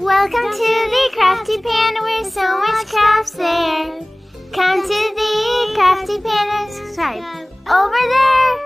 Welcome to the Crafty Panda where so much crafts there. Come to the Crafty Panda and subscribe over there.